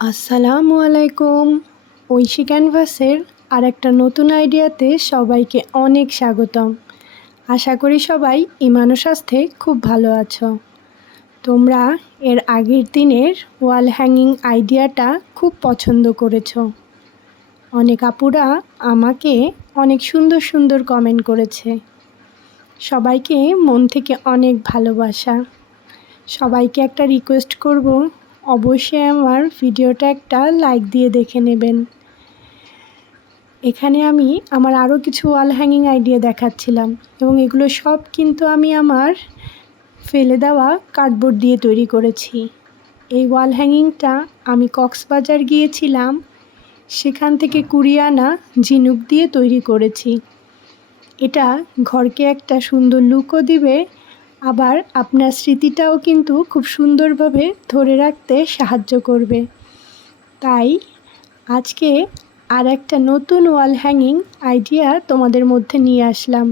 আসসালামু আলাইকুম। ঐশী ক্যানভাসের আরেকটা নতুন আইডিয়াতে সবাইকে অনেক স্বাগতম। আশা করি সবাই ইমান ও স্বাস্থ্যে খুব ভালো আছো। তোমরা এর আগের দিনের ওয়াল হ্যাঙ্গিং আইডিয়াটা খুব পছন্দ করেছো। অনেক আপুরা আমাকে অনেক সুন্দর সুন্দর কমেন্ট করেছে। সবাইকে মন থেকে অনেক ভালোবাসা। সবাইকে একটা রিকোয়েস্ট করব, অবশ্যই আমার ভিডিওটা একটা লাইক দিয়ে দেখে নেবেন। এখানে আমি আমার আরও কিছু ওয়াল হ্যাঙ্গিং আইডিয়া দেখাচ্ছিলাম এবং এগুলো সব কিন্তু আমি আমার ফেলে দেওয়া কার্ডবোর্ড দিয়ে তৈরি করেছি। এই ওয়াল হ্যাঙ্গিংটা আমি কক্সবাজার গিয়েছিলাম, সেখান থেকে কুড়িয়ে আনা ঝিনুক দিয়ে তৈরি করেছি। এটা ঘরকে একটা সুন্দর লুকও দিবে, আবার আপনার স্মৃতিটাও কিন্তু খুব সুন্দরভাবে ধরে রাখতে সাহায্য করবে। তাই আজকে আর একটা নতুন ওয়াল হ্যাঙ্গিং আইডিয়া তোমাদের মধ্যে নিয়ে আসলাম।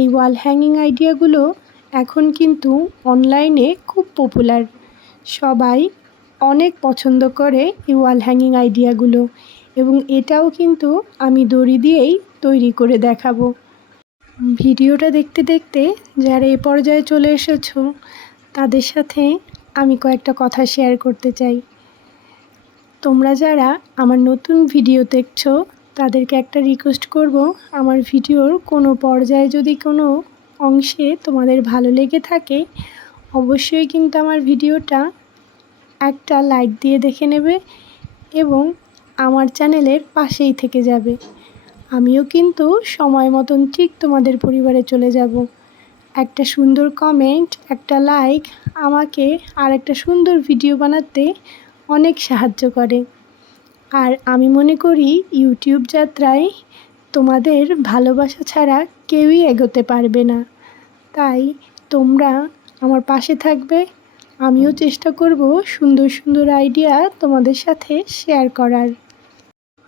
এই ওয়াল হ্যাঙ্গিং আইডিয়াগুলো এখন কিন্তু অনলাইনে খুব পপুলার। সবাই অনেক পছন্দ করে এই ওয়াল হ্যাঙ্গিং আইডিয়াগুলো, এবং এটাও কিন্তু আমি দড়ি দিয়েই তৈরি করে দেখাবো। ভিডিওটা দেখতে দেখতে যারা এ পর্যায়ে চলে এসেছো, তাদের সাথে আমি কয়েকটা কথা শেয়ার করতে চাই। তোমরা যারা আমার নতুন ভিডিও দেখছো, তাদেরকে একটা রিকোয়েস্ট করব, আমার ভিডিওর কোনো পর্যায়ে যদি কোনো অংশে তোমাদের ভালো লেগে থাকে, অবশ্যই কিন্তু আমার ভিডিওটা একটা লাইক দিয়ে দেখে নেবে এবং আমার চ্যানেলের পাশেই থেকে যাবে। আমিও কিন্তু সময় মতন ঠিক তোমাদের পরিবারে চলে যাব। একটা সুন্দর কমেন্ট, একটা লাইক আমাকে আর একটা সুন্দর ভিডিও বানাতে অনেক সাহায্য করে। আর আমি মনে করি ইউটিউব যাত্রায় তোমাদের ভালোবাসা ছাড়া কেউই এগোতে পারবে না। তাই তোমরা আমার পাশে থাকবে। আমিও চেষ্টা করব সুন্দর সুন্দর আইডিয়া তোমাদের সাথে শেয়ার করার।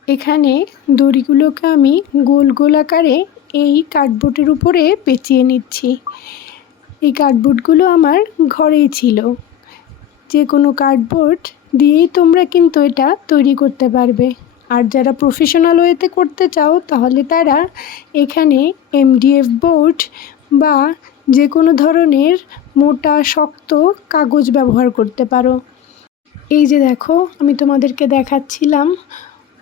এখানে দড়িগুলোকে আমি গোল গোল আকারে এই কার্ডবোর্ডের উপরে পেঁচিয়ে নিচ্ছি। এই কার্ডবোর্ডগুলো আমার ঘরেই ছিল। যে কোনো কার্ডবোর্ড দিয়েই তোমরা কিন্তু এটা তৈরি করতে পারবে। আর যারা প্রফেশনাল ওয়েতে করতে চাও, তাহলে তারা এখানে এমডিএফ বোর্ড বা যে কোনো ধরনের মোটা শক্ত কাগজ ব্যবহার করতে পারো। এই যে দেখো, আমি তোমাদেরকে দেখাচ্ছিলাম,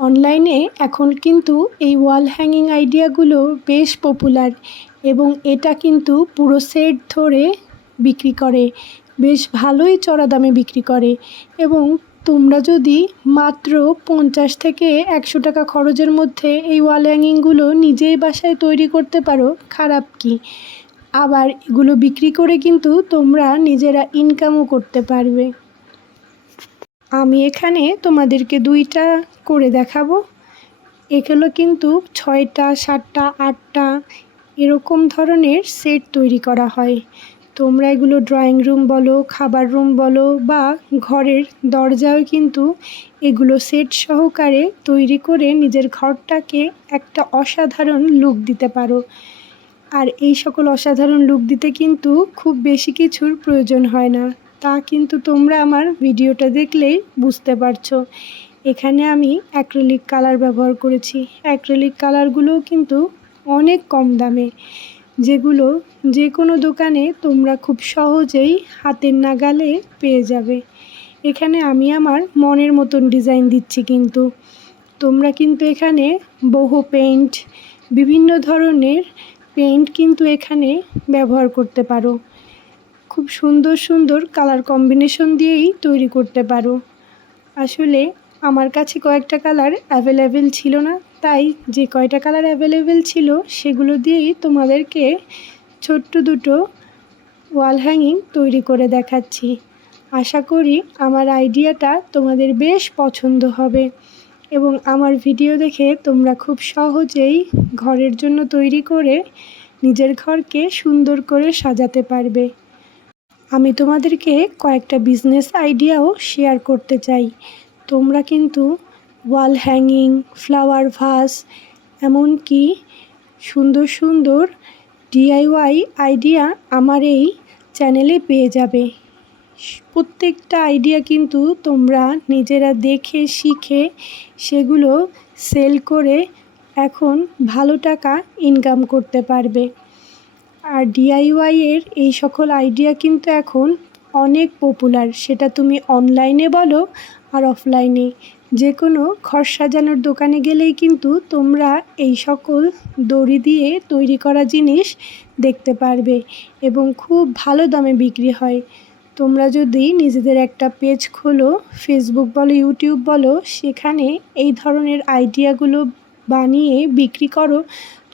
অনলাইনে এখন কিন্তু এই ওয়াল হ্যাঙ্গিং আইডিয়াগুলো বেশ পপুলার, এবং এটা কিন্তু পুরো সেট ধরে বিক্রি করে, বেশ ভালোই চড়া দামে বিক্রি করে। এবং তোমরা যদি মাত্র 50 থেকে 100 টাকা খরচের মধ্যে এই ওয়াল হ্যাঙ্গিংগুলো নিজেই বাসায় তৈরি করতে পারো, খারাপ কি? আবার এগুলো বিক্রি করে কিন্তু তোমরা নিজেরা ইনকামও করতে পারবে। আমি এখানে তোমাদেরকে 2টা করে দেখাবো। এগুলো কিন্তু 6টা, 7টা, 8টা এরকম ধরনের সেট তৈরি করা হয়। তোমরা এগুলো ড্রয়িং রুম বলো, খাবার রুম বলো বা ঘরের দরজাও কিন্তু এগুলো সেট সহকারে তৈরি করে নিজের ঘরটাকে একটা অসাধারণ লুক দিতে পারো। আর এই সকল অসাধারণ লুক দিতে কিন্তু খুব বেশি কিছুর প্রয়োজন হয় না, তা কিন্তু তোমরা আমার ভিডিওটা দেখলেই বুঝতে পারছো। এখানে আমি অ্যাক্রিলিক কালার ব্যবহার করেছি। অ্যাক্রিলিক কালারগুলোও কিন্তু অনেক কম দামে, যেগুলো যে কোনো দোকানে তোমরা খুব সহজেই হাতের নাগালে পেয়ে যাবে। এখানে আমি আমার মনের মতন ডিজাইন দিচ্ছি, কিন্তু তোমরা কিন্তু এখানে বহু পেইন্ট, বিভিন্ন ধরনের পেইন্ট কিন্তু এখানে ব্যবহার করতে পারো। খুব সুন্দর সুন্দর কালার কম্বিনেশন দিয়েই তৈরি করতে পারো। আসলে আমার কাছে কয়েকটা কালার অ্যাভেলেবেল ছিল না, তাই যে কয়টা কালার অ্যাভেলেবেল ছিল সেগুলো দিয়েই তোমাদেরকে ছোট্ট দুটো ওয়াল হ্যাঙ্গিং তৈরি করে দেখাচ্ছি। আশা করি আমার আইডিয়াটা তোমাদের বেশ পছন্দ হবে এবং আমার ভিডিও দেখে তোমরা খুব সহজেই ঘরের জন্য তৈরি করে নিজের ঘরকে সুন্দর করে সাজাতে পারবে। আমি তোমাদেরকে কয়েকটা বিজনেস আইডিয়াও শেয়ার করতে চাই। তোমরা কিন্তু ওয়াল হ্যাঙ্গিং, ফ্লাওয়ার ভাস, এমনকি সুন্দর সুন্দর DIY আইডিয়া আমার এই চ্যানেলে পেয়ে যাবে। প্রত্যেকটা আইডিয়া কিন্তু তোমরা নিজেরা দেখে শিখে সেগুলো সেল করে এখন ভালো টাকা ইনকাম করতে পারবে। আর DIY এর এই সকল আইডিয়া কিন্তু এখন অনেক পপুলার, সেটা তুমি অনলাইনে বলো আর অফলাইনে। যে কোনো ঘর সাজানোর দোকানে গেলেই কিন্তু তোমরা এই সকল দড়ি দিয়ে তৈরি করা জিনিস দেখতে পারবে এবং খুব ভালো দামে বিক্রি হয়। তোমরা যদি নিজেদের একটা পেজ খোলো, ফেসবুক বলো, ইউটিউব বলো, সেখানে এই ধরনের আইডিয়াগুলো বানিয়ে বিক্রি করো,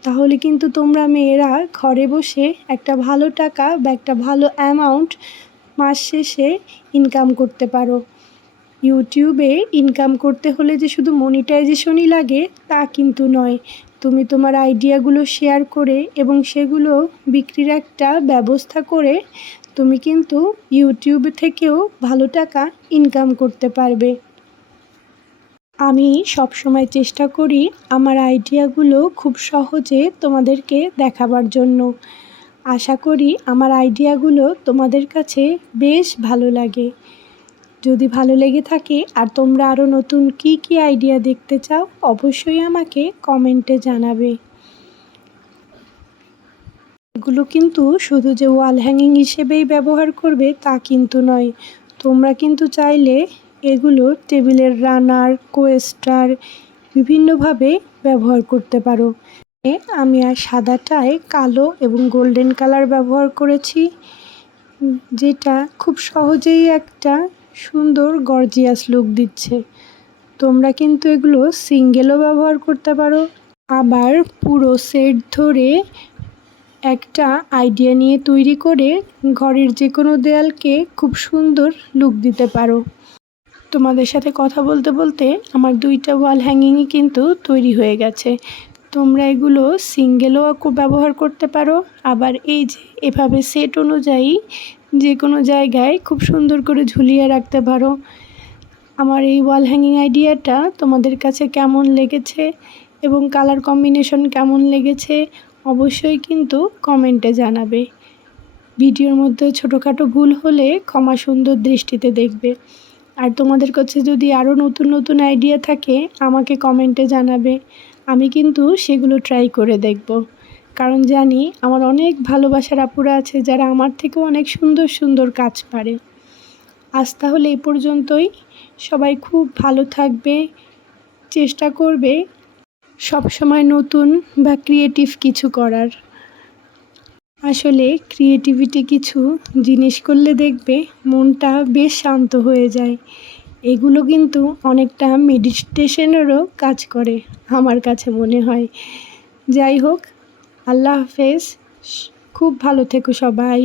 তাহলে কিন্তু তোমরা মেয়েরা ঘরে বসে একটা ভালো টাকা বা একটা ভালো অ্যামাউন্ট মাস শেষে ইনকাম করতে পারো। ইউটিউবে ইনকাম করতে হলে যে শুধু মনিটাইজেশনই লাগে তা কিন্তু নয়। তুমি তোমার আইডিয়াগুলো শেয়ার করে এবং সেগুলো বিক্রির একটা ব্যবস্থা করে তুমি কিন্তু ইউটিউব থেকেও ভালো টাকা ইনকাম করতে পারবে। আমি সবসময় চেষ্টা করি আমার আইডিয়াগুলো খুব সহজে তোমাদেরকে দেখাবার জন্য। আশা করি আমার আইডিয়াগুলো তোমাদের কাছে বেশ ভালো লাগে। যদি ভালো লেগে থাকে আর তোমরা আরও নতুন কী কী আইডিয়া দেখতে চাও, অবশ্যই আমাকে কমেন্টে জানাবে। এগুলো কিন্তু শুধু যে ওয়াল হ্যাঙ্গিং হিসেবেই ব্যবহার করবে তা কিন্তু নয়। তোমরা কিন্তু চাইলে এগুলো টেবিলের রানার, কোয়েস্টার বিভিন্নভাবে ব্যবহার করতে পারো। আমি আর সাদাটায় কালো এবং গোল্ডেন কালার ব্যবহার করেছি, যেটা খুব সহজেই একটা সুন্দর গর্জিয়াস লুক দিচ্ছে। তোমরা কিন্তু এগুলো সিঙ্গেলও ব্যবহার করতে পারো, আবার পুরো সেট ধরে একটা আইডিয়া নিয়ে তৈরি করে ঘরের যে কোনো দেয়ালকে খুব সুন্দর লুক দিতে পারো। তোমাদের সাথে কথা বলতে বলতে আমার 2টা ওয়াল হ্যাঙ্গিংই কিন্তু তৈরি হয়ে গেছে। তোমরা এগুলো সিঙ্গেলও ব্যবহার করতে পারো, আবার এই যে এভাবে সেট অনুযায়ী যে কোনো জায়গায় খুব সুন্দর করে ঝুলিয়ে রাখতে পারো। আমার এই ওয়াল হ্যাঙ্গিং আইডিয়াটা তোমাদের কাছে কেমন লেগেছে এবং কালার কম্বিনেশন কেমন লেগেছে অবশ্যই কিন্তু কমেন্টে জানাবে। ভিডিওর মধ্যে ছোটোখাটো ভুল হলে ক্ষমা সুন্দর দৃষ্টিতে দেখবে। আর তোমাদের কাছে যদি আরও নতুন নতুন আইডিয়া থাকে আমাকে কমেন্টে জানাবে, আমি কিন্তু সেগুলো ট্রাই করে দেখব। কারণ জানি আমার অনেক ভালোবাসার আপুরা আছে যারা আমার থেকেও অনেক সুন্দর সুন্দর কাজ পারে। আজ তাহলে এই পর্যন্তই। সবাই খুব ভালো থাকবে, চেষ্টা করবে সবসময় নতুন বা ক্রিয়েটিভ কিছু করার। আসলে ক্রিয়েটিভিটি কিছু জিনিস করলে দেখবে মনটা বেশ শান্ত হয়ে যায়। এগুলো কিন্তু অনেকটা মেডিটেশনেরও কাজ করে আমার কাছে মনে হয়। যাই হোক, আল্লাহ হাফেজ, খুব ভালো থেকো সবাই।